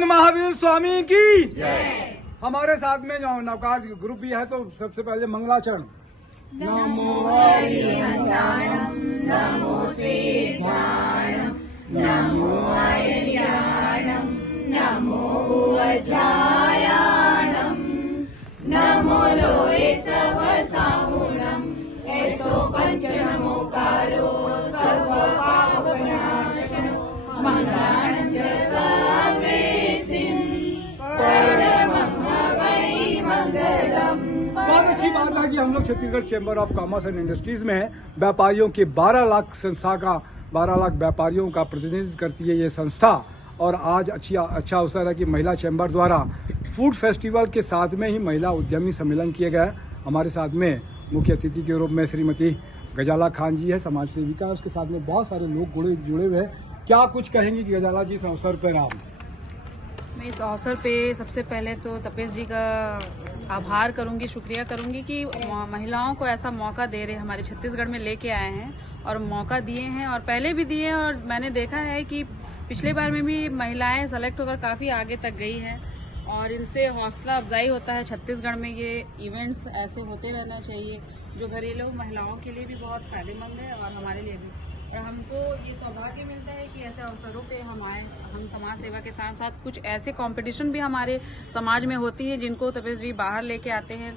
भगवान महावीर स्वामी की जय। हमारे साथ में नवकाश ग्रुप भी है, तो सबसे पहले मंगलाचरण। नमो हरिहंताणं, नमो सिद्धाणं, नमो आयर्याणं, नमो उवजायाणं, नमो लोये सर्वसाहुणं, ऐसो पंच नमोकारो सर्व पापनाशनो मंगलाणं च सर्वेसिं परमं वै मंगलम्। बहुत अच्छी बात है कि हम लोग Chhattisgarh chamber of commerce and industries में हैं। व्यापारियों के 12 लाख संस्था का 12 लाख व्यापारियों का प्रतिनिधित्व करती है ये संस्था। और आज अच्छा अवसर है कि महिला चैम्बर द्वारा फूड फेस्टिवल के साथ में ही महिला उद्यमी सम्मेलन किए गए। हमारे साथ में मुख्य अतिथि के रूप में श्रीमती गजाला खान जी है, समाज सेविका। उसके साथ में बहुत सारे लोग जुड़े हुए हैं। क्या कुछ कहेंगी कि गजाला जी इस अवसर पर आप? मैं इस अवसर पे सबसे पहले तो तपेश जी का आभार करूंगी, शुक्रिया करूंगी कि महिलाओं को ऐसा मौका दे रहे हमारे छत्तीसगढ़ में लेके आए हैं और मौका दिए हैं और पहले भी दिए हैं। और मैंने देखा है कि पिछले बार में भी महिलाएं सेलेक्ट होकर काफ़ी आगे तक गई हैं और इनसे हौसला अफजाई होता है। छत्तीसगढ़ में ये इवेंट्स ऐसे होते रहना चाहिए जो घरेलू महिलाओं के लिए भी बहुत फायदेमंद है और हमारे लिए भी। और हमको ये सौभाग्य मिलता है कि ऐसे अवसरों पे हम आए। हम समाज सेवा के साथ साथ कुछ ऐसे कंपटीशन भी हमारे समाज में होती है जिनको तपेश जी बाहर लेके आते हैं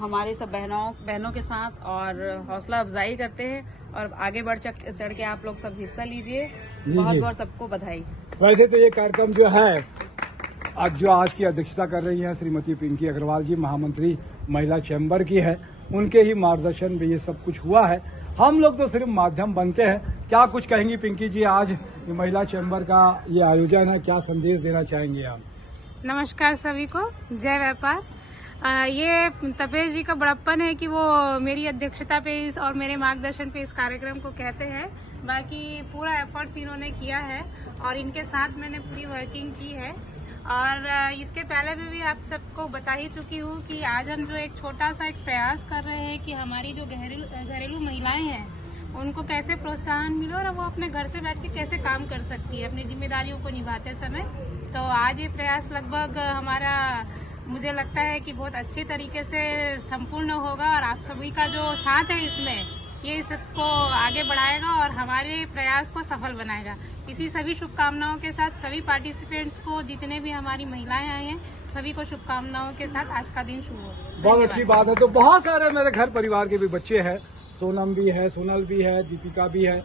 हमारे सब बहनों के साथ और हौसला अफजाई करते हैं और आगे बढ़ चढ़ के आप लोग सब हिस्सा लीजिए। बहुत बहुत सबको बधाई। वैसे तो ये कार्यक्रम जो है आज की अध्यक्षता कर रही है श्रीमती पिंकी अग्रवाल जी, महामंत्री महिला चैम्बर की है। उनके ही मार्गदर्शन में ये सब कुछ हुआ है। हम लोग तो सिर्फ माध्यम बनते हैं। क्या कुछ कहेंगी पिंकी जी, आज ये महिला चैम्बर का ये आयोजन है, क्या संदेश देना चाहेंगे आप? नमस्कार सभी को, जय व्यापार। ये तपेश जी का बड़प्पन है कि वो मेरी अध्यक्षता पे और मेरे मार्गदर्शन पे इस कार्यक्रम को कहते हैं। बाकी पूरा एफर्ट्स इन्होंने किया है और इनके साथ मैंने पूरी वर्किंग की है। और इसके पहले भी आप सबको बता ही चुकी हूँ कि आज हम जो एक छोटा सा एक प्रयास कर रहे हैं कि हमारी जो घरेलू महिलाएं हैं उनको कैसे प्रोत्साहन मिले और वो अपने घर से बैठ के कैसे काम कर सकती है अपनी जिम्मेदारियों को निभाते समय। तो आज ये प्रयास लगभग हमारा मुझे लगता है कि बहुत अच्छे तरीके से संपूर्ण होगा और आप सभी का जो साथ है इसमें ये सबको आगे बढ़ाएगा और हमारे प्रयास को सफल बनाएगा। इसी सभी शुभकामनाओं के साथ सभी पार्टिसिपेंट्स को, जितने भी हमारी महिलाएं आई हैं, सभी को शुभकामनाओं के साथ आज का दिन शुरू हो। बहुत अच्छी बात है। तो बहुत सारे मेरे घर परिवार के भी बच्चे हैं, सोनम भी है, सोनल भी है, दीपिका भी है।